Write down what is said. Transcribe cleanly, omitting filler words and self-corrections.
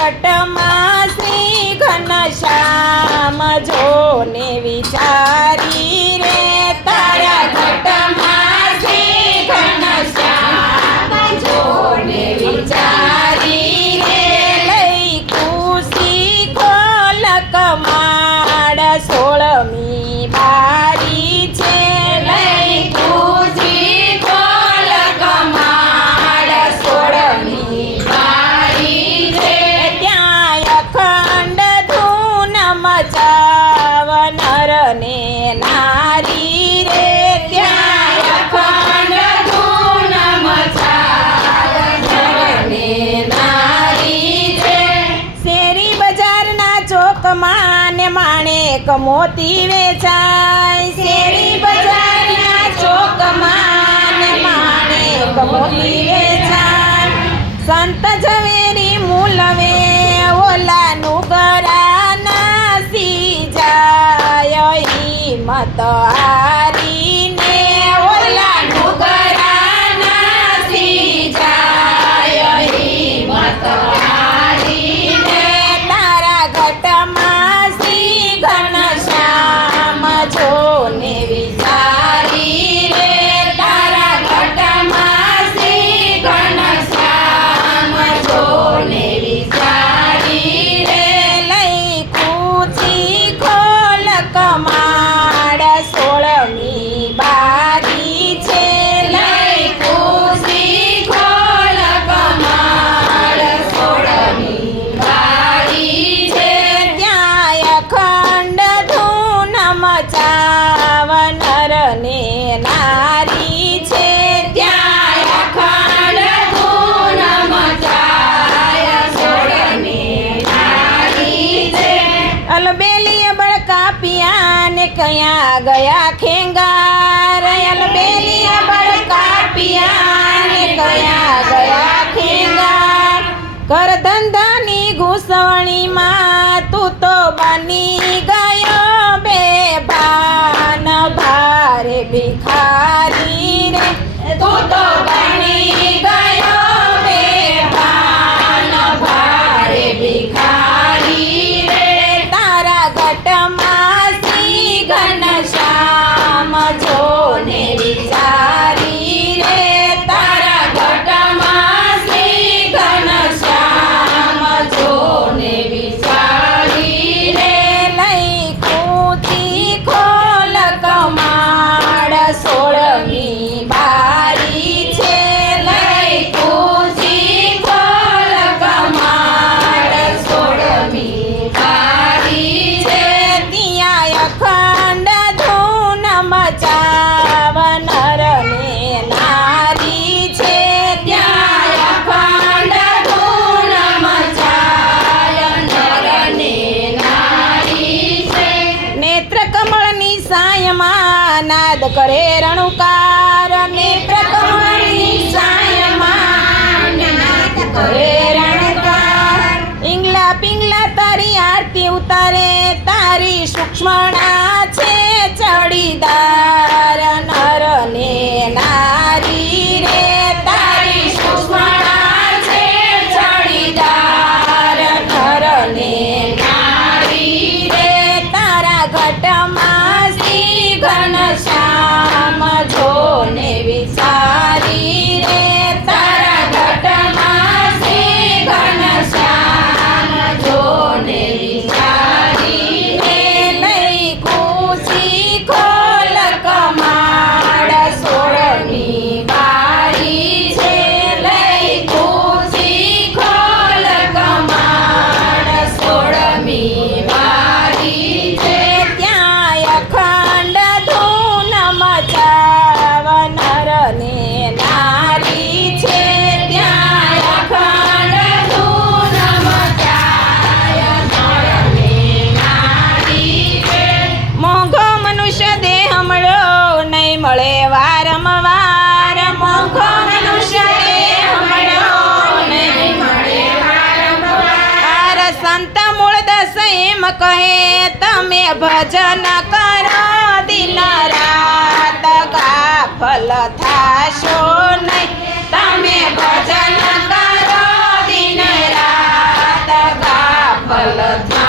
ઘટમાં શ્રી ઘનશ્યામ જોને વિચારી રે તારા ઘટમાં શ્રી ઘનશ્યામ જોને વિચારી રે લઈ ખુશી ખોલ કમાડ 16મી બારી છે લઈ ખુશી ખોલ કમાડ 16મી બારી છે ત્યાં અખંડ ધૂન મચાવ નર ને નારી રે ત્યાં અખંડ ધૂન મચાવ નર ને નારી છે શેરી બજારના ચોકમાં ને માણેક મોતી વેચાય શેરી બજારના ચોકમાં ને માણેક મોતી વેચાય સંત ઝવેરી મૂલવે ઓલાનું ગરા નાસી જાય હિંમત હારીને ઓલાનું ગરા નાસી જાય હિંમત હારીને તારા ઘટમાં શ્રી ઘનશ્યામ જોને વિચારી રે તારા ઘટમાં શ્રી ઘનશ્યામ જોને વિચારી રે લઈ ખુશી ખોલ કમાડ 16મી બારી છે લઈ ખુશી ખોલ કમાડ 16મી બારી છે ત્યાં અખંડ ધૂન મચાવ નર ને નારી છે ત્યાં અખંડ ધૂન મચાય 16મી નારી છે અલબેલીએ બળકા પિયા ને કયા ગયા ખેંગાર અલબેલીએ બળકા પિયા ને કયા ગયા ખેંગાર કર ધંધાની ઘૂસવણીમાં તું તો બની ગયો બેભાન ભારે ભિખારી રે તું તો બની ગયો બેભાન ભારે ભિખારી રે તારા ઘટમાં શ્રી ઘનશ્યામ જોને વિચારી રે તારા ઘટમાં શ્રી ઘનશ્યામ જોને વિચારી રે લઈ ખુશી ખોલ કમાડ 16મી બારી છે લઈ ખુશી ખોલ કમાડ 16મી બારી છે ત્યાં અખંડ ધૂન મચાવ નર ને નારી છે ત્યાં અખંડ ધૂન મચાય નર ને નારી છે નેત્ર કમળની સાયમાં નાદ કરે રણુકાર નેત્ર કમળની સાયમાં નાદ કરે રણુકાર ઈંગલા પિંગલા તારી આરતી ઉતારે તારી સૂક્ષ્મણા છે ચડીદાર નર ને નારી રે તારી સૂક્ષ્મણા છે ચડીદાર નર ને નારી રે તારા ઘટમાં શ્રી ઘનશ્યામ જોને વિચારી રે તારા ઘટમાં શ્રી ઘનશ્યામ જોને વિચારી રે લઈ ખુશી ખોલ કમાડ 16મી બારી છે લઈ ખુશી ખોલ કમાડ 16મી બારી છે ત્યાં અખંડ ધૂન મચાવ નર ને નારી છે ત્યાં અખંડ ધૂન મચાય નર ને નારી છે મોંઘો મનુષ્ય દેહ મળ્યો નહીં મળે વારંવાર મોંઘો મનુષ્ય દેહ મળ્યો નહીં મળે વારંવાર સંત મૂળ દસ એમ કહે તમે ભજન કરો દિન રાત ગાફલ થાશો નહીં તમે ભજન કરો દિન રાત વિઠ્ઠલ